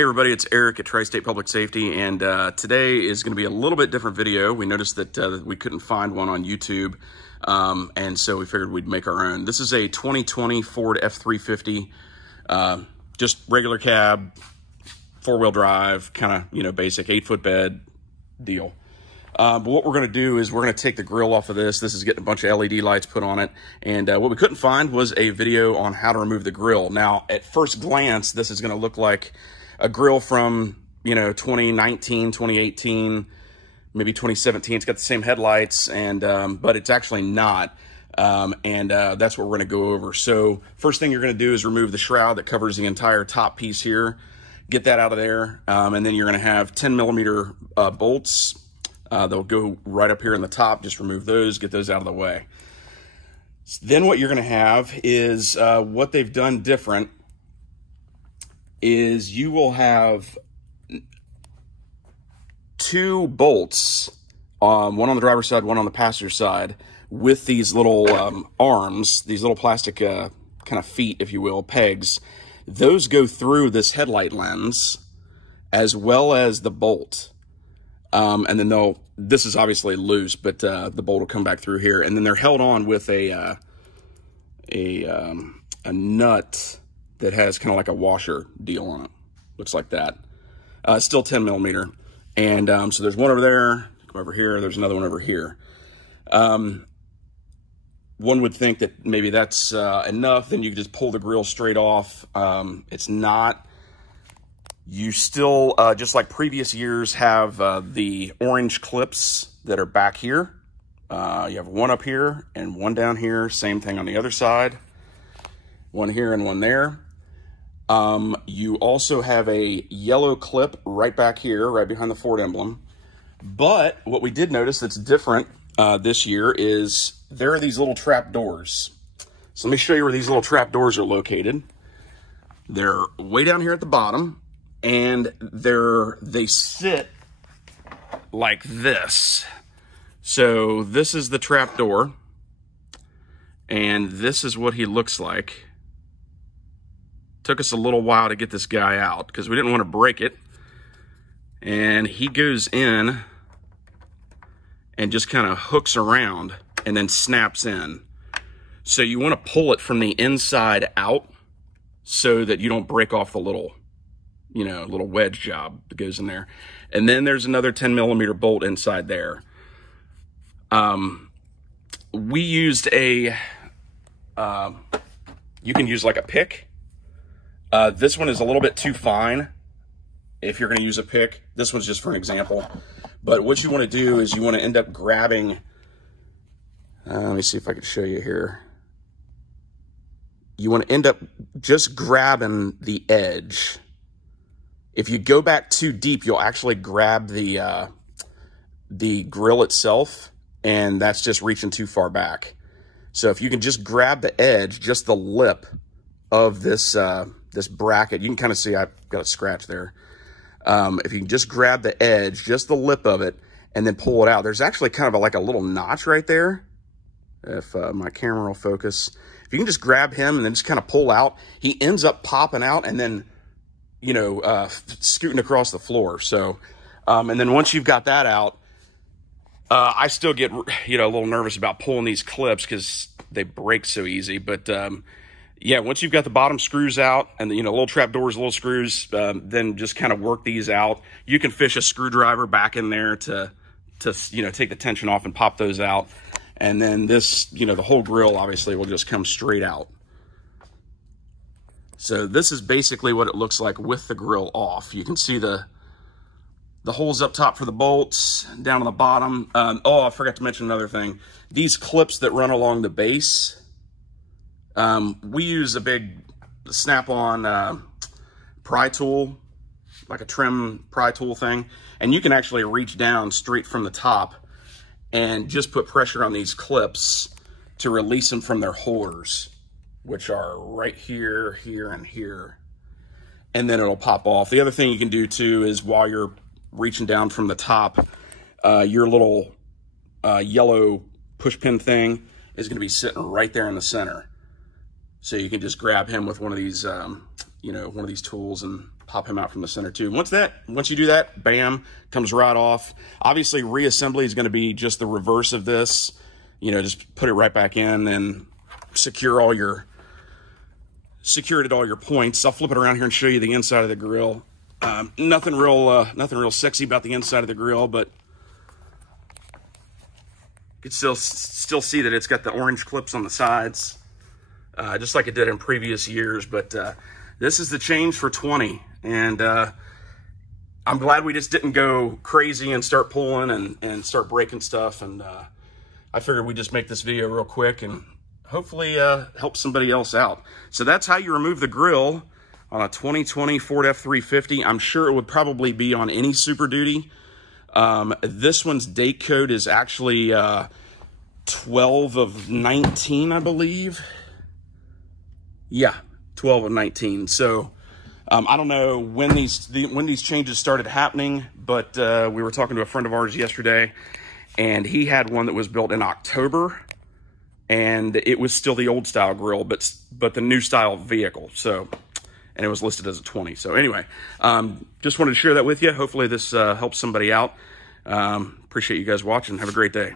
Hey everybody, it's Eric at Tri-State Public Safety, and today is going to be a little bit different video. We noticed that we couldn't find one on YouTube, and so we figured we'd make our own. This is a 2020 Ford F350, just regular cab, four-wheel drive, kind of, basic 8-foot bed deal. But what we're going to do is we're going to take the grill off of this. This is getting a bunch of LED lights put on it. And what we couldn't find was a video on how to remove the grill. Now, at first glance, this is going to look like a grill from, 2019, 2018, maybe 2017. It's got the same headlights, and but it's actually not. That's what we're going to go over. So first thing you're going to do is remove the shroud that covers the entire top piece here. Get that out of there. And then you're going to have 10mm bolts. They'll go right up here in the top. Just remove those, get those out of the way. Then what you're going to have is what they've done different is you will have 2 bolts, one on the driver's side, one on the passenger side, with these little arms, these little plastic kind of feet, if you will, pegs. Those go through this headlight lens as well as the bolt. And then this is obviously loose, but the bolt will come back through here. And then they're held on with a nut that has kind of like a washer deal on it. Looks like that. Still 10mm. And so there's one over there, come over here, there's another one over here. One would think that maybe that's enough, then you can just pull the grill straight off. It's not. You still, just like previous years, have the orange clips that are back here. You have one up here and one down here. Same thing on the other side. One here and one there. You also have a yellow clip right back here, right behind the Ford emblem. But what we did notice that's different this year is there are these little trap doors. So let me show you where these little trap doors are located. They're way down here at the bottom. And they sit like this. So this is the trap door, and this is what he looks like. Took us a little while to get this guy out because we didn't want to break it. And he goes in and just kind of hooks around and then snaps in. So you want to pull it from the inside out so that you don't break off the little wedge job that goes in there. And then there's another 10mm bolt inside there. We used you can use like a pick. This one is a little bit too fine if you're going to use a pick. This one's just for an example. But what you want to do is you want to end up grabbing, let me see if I can show you here. You want to end up just grabbing the edge. If you go back too deep, you'll actually grab the grill itself, and that's just reaching too far back. So if you can just grab the edge, just the lip of this this bracket, you can kind of see I've got a scratch there. If you can just grab the edge, just the lip of it, and then pull it out. There's actually kind of like a little notch right there. If my camera will focus. If you can just grab him and then just kind of pull out, he ends up popping out and then scooting across the floor. So, and then once you've got that out, I still get, a little nervous about pulling these clips because they break so easy. But, yeah, once you've got the bottom screws out and the, little trap doors, little screws, then just kind of work these out. You can fish a screwdriver back in there to take the tension off and pop those out. And then this, the whole grill obviously will just come straight out. So this is basically what it looks like with the grill off. You can see the holes up top for the bolts, down on the bottom. Oh, I forgot to mention another thing. These clips that run along the base, we use a big snap-on pry tool, like a trim pry tool thing. And you can actually reach down straight from the top and just put pressure on these clips to release them from their holders, which are right here, here, and here. And then it'll pop off. The other thing you can do too is while you're reaching down from the top, your little yellow push pin thing is going to be sitting right there in the center. So you can just grab him with one of these you know, one of these tools and pop him out from the center too. Once you do that, bam, comes right off. Obviously, reassembly is going to be just the reverse of this. You know, just put it right back in and secure it at all your points. I'll flip it around here and show you the inside of the grill. Nothing real sexy about the inside of the grill, but you can still see that it's got the orange clips on the sides, just like it did in previous years. But this is the change for 20, and I'm glad we just didn't go crazy and start pulling and start breaking stuff. And I figured we'd just make this video real quick and hopefully help somebody else out. So that's how you remove the grill on a 2020 Ford F350. I'm sure it would probably be on any Super Duty. This one's date code is actually 12 of 19, I believe. Yeah, 12 of 19. So I don't know when these changes started happening, but we were talking to a friend of ours yesterday, and he had one that was built in October, and it was still the old style grill, but the new style vehicle. So, and it was listed as a 20. So anyway, just wanted to share that with you. Hopefully this helps somebody out. Appreciate you guys watching. Have a great day.